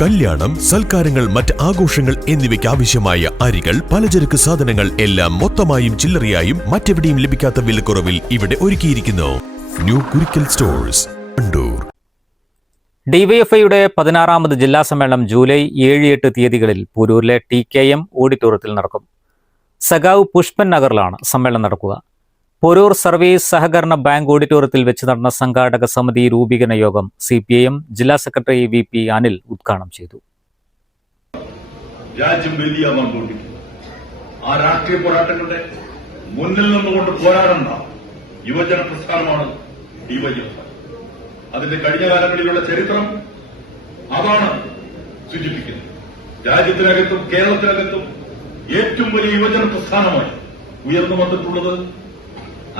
കല്യാണം, സൽക്കാരങ്ങൾ, മറ്റ് ആഘോഷങ്ങൾ എന്നിവയ്ക്ക് ആവശ്യമായ അരികൾ, പലചരക്ക് സാധനങ്ങൾ എല്ലാം മൊത്തമായും ചില്ലറയായും മറ്റെവിടെയും ലഭിക്കാത്ത വിലക്കുറവിൽ ഇവിടെ ഒരുക്കിയിരിക്കുന്നു. New Kurikkal stores, Wandoor. ഡിവൈഎഫ്ഐയുടെ 16ാമത് ജില്ലാ സമ്മേളനം ജൂലൈ 7-8 തീയതികളിൽ പൂരൂരിലെ TKM ഓഡിറ്റോറിയത്തിൽ നടക്കും. സഖാവ് പുഷ്പൻ നഗറിലാണ് സമ്മേളനം നടക്കുക. പോരൂർ സർവീസ് സഹകരണ ബാങ്ക് ഓഡിറ്റോറിയത്തിൽ വെച്ച് നടന്ന സംഘാടക സമിതി രൂപീകരണ യോഗം CPIM ജില്ലാ സെക്രട്ടറി VP അനിൽ ഉദ്ഘാടനം ചെയ്തു. രാജ്യം വലിയാവാൻ കൊണ്ടിരിക്കുന്നു. ആ രാഷ്ട്രീയ പോരാട്ടങ്ങളുടെ മുന്നിൽ നിന്നുകൊണ്ട് പോരാടുന്ന യുവജന പ്രസ്ഥാനമാണ് DYFI. അതിന്റെ കഴിഞ്ഞ കാലങ്ങളിലുള്ള ചരിത്രം അതാണ് സൂചിപ്പിക്കുന്നത്. രാജ്യത്തിനകത്തും കേരളത്തിനകത്തും ഏറ്റവും വലിയ യുവജന പ്രസ്ഥാനമായി ഉയർന്നു വന്നിട്ടുള്ളത്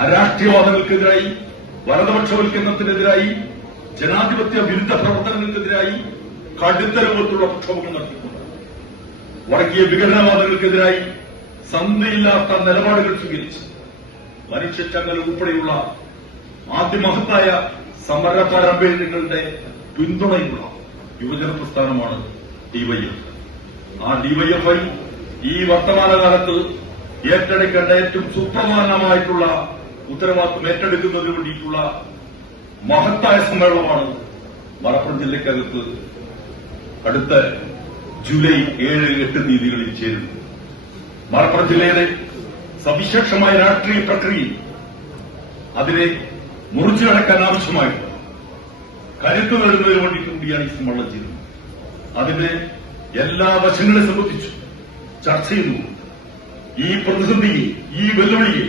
അരാഷ്ട്രീയവാദങ്ങൾക്കെതിരായി, വലതുപക്ഷവൽക്കരണത്തിനെതിരായി, ജനാധിപത്യ വിരുദ്ധ പ്രവർത്തനങ്ങൾക്കെതിരായി കടുത്ത രൂപത്തിലുള്ള പ്രക്ഷോഭങ്ങൾ നടത്തിയിട്ടുണ്ട്. വർഗീയ വിഘടനവാദങ്ങൾക്കെതിരായി സന്ധിയില്ലാത്ത നിലപാടുകൾ സ്വീകരിച്ച് മനുഷ്യച്ചങ്ങൽ ഉൾപ്പെടെയുള്ള ആദ്യമഹത്തായ സമര പാരമ്പര്യങ്ങളുടെ പിന്തുണയുള്ള യുവജന പ്രസ്ഥാനമാണ് DYFI. ആ DYFI ഈ വർത്തമാനകാലത്ത് ഏറ്റെടുക്കേണ്ട ഏറ്റവും സുപ്രധാനമായിട്ടുള്ള ഉത്തരവാദിത്വം ഏറ്റെടുക്കുന്നതിന് വേണ്ടിയിട്ടുള്ള മഹത്തായ സമ്മേളനമാണ് മലപ്പുറം ജില്ലയ്ക്കകത്ത് അടുത്ത ജൂലൈ 7-8 തീയതികളിൽ ചേരുന്നത്. മലപ്പുറം ജില്ലയുടെ സവിശേഷമായ രാഷ്ട്രീയ പ്രക്രിയ അതിനെ മുറിച്ചു കടക്കാൻ ആവശ്യമായിട്ട് കരുത്തു നേടുന്നതിന് വേണ്ടിയിട്ട് കൂടിയാണ് ഈ സമ്മേളനം ചെയ്യുന്നത്. അതിന്റെ എല്ലാ വശങ്ങളെ സംബന്ധിച്ചു ചർച്ച ചെയ്യുന്നു. ഈ പ്രതിസന്ധിയെ, ഈ വെല്ലുവിളിയെ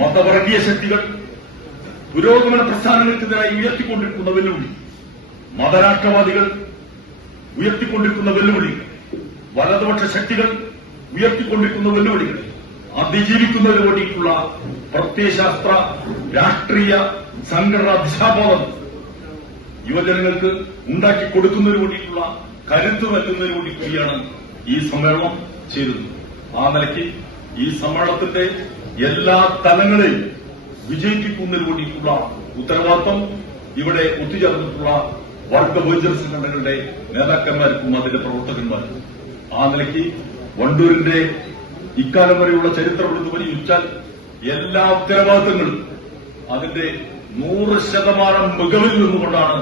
മതവർഗീയ ശക്തികൾ പുരോഗമന പ്രസ്ഥാനങ്ങൾക്കെതിരായി ഉയർത്തിക്കൊണ്ടിരിക്കുന്ന വെല്ലുവിളി, മതരാഷ്ട്രവാദികൾ ഉയർത്തിക്കൊണ്ടിരിക്കുന്ന വെല്ലുവിളികൾ, വലതുപക്ഷ ശക്തികൾ ഉയർത്തിക്കൊണ്ടിരിക്കുന്ന വെല്ലുവിളികൾ അതിജീവിക്കുന്നതിന് വേണ്ടിയിട്ടുള്ള പ്രത്യയശാസ്ത്ര രാഷ്ട്രീയ സംഘടനാ ദിശാബോധം യുവജനങ്ങൾക്ക് ഉണ്ടാക്കി കൊടുക്കുന്നതിന് വേണ്ടിയിട്ടുള്ള കരുത്ത് നൽകുന്നതിന് വേണ്ടി കൂടിയാണ് ഈ സമ്മേളനം ചെയ്തത്. ആ നിലയ്ക്ക് ഈ സമ്മേളനത്തിന്റെ എല്ലാ തലങ്ങളെയും വിജയിപ്പിക്കുന്നതിന് വേണ്ടിയിട്ടുള്ള ഉത്തരവാദിത്വം ഇവിടെ ഒത്തുചേർന്നിട്ടുള്ള വർഗബഹുജന സംഘടനകളുടെ നേതാക്കന്മാർക്കും അതിന്റെ പ്രവർത്തകന്മാർക്കും. ആ നിലയ്ക്ക് വണ്ടൂരിന്റെ ഇക്കാലം വരെയുള്ള ചരിത്രം എടുത്ത് പരിശോധിച്ചാൽ എല്ലാ ഉത്തരവാദിത്തങ്ങളും അതിന്റെ 100% മികവിൽ നിന്നുകൊണ്ടാണ്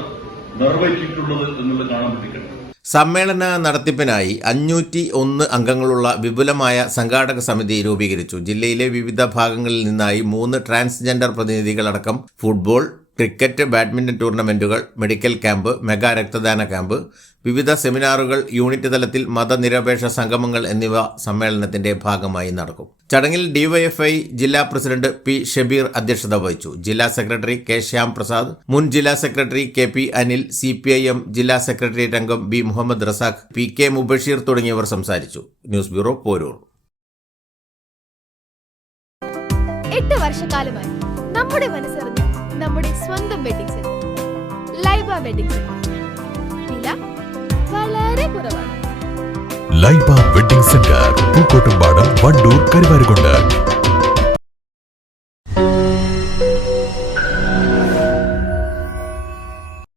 നിർവഹിച്ചിട്ടുള്ളത് എന്നുള്ളത് കാണാൻ പറ്റിയിട്ടുണ്ട്. സമ്മേളന നടത്തിപ്പിനായി 501 അംഗങ്ങളുള്ള വിപുലമായ സംഘാടക സമിതി രൂപീകരിച്ചു. ജില്ലയിലെ വിവിധ ഭാഗങ്ങളിൽ നിന്നായി 3 ട്രാൻസ്ജെൻഡർ പ്രതിനിധികളടക്കം ഫുട്ബോൾ, ക്രിക്കറ്റ്, ബാഡ്മിന്റൺ ടൂർണമെന്റുകൾ, മെഡിക്കൽ ക്യാമ്പ്, മെഗാ രക്തദാന ക്യാമ്പ്, വിവിധ സെമിനാറുകൾ, യൂണിറ്റ് തലത്തിൽ മതനിരപേക്ഷ സംഗമങ്ങൾ എന്നിവ സമ്മേളനത്തിന്റെ ഭാഗമായി നടക്കും. ചടങ്ങിൽ DYFI ജില്ലാ പ്രസിഡന്റ് P. ഷബീർ അധ്യക്ഷത വഹിച്ചു. ജില്ലാ സെക്രട്ടറി K. ശ്യാം പ്രസാദ്, മുൻ ജില്ലാ സെക്രട്ടറി KP അനിൽ, CPIM ജില്ലാ സെക്രട്ടേറിയറ്റ് അംഗം B. മുഹമ്മദ് റസാഖ്, PK മുബഷീർ തുടങ്ങിയവർ സംസാരിച്ചു. News bureau, Poroor. 8 വർഷക്കാലമായി നമ്മുടെ മനസ്സറിഞ്ഞ നമ്മുടെ സ്വന്തം wedding centre Laiba wedding centre. വില വളരെ കുറവാണ്. Laiba wedding centre, Pookkottumpadam, Wandoor, Karuvarakundu.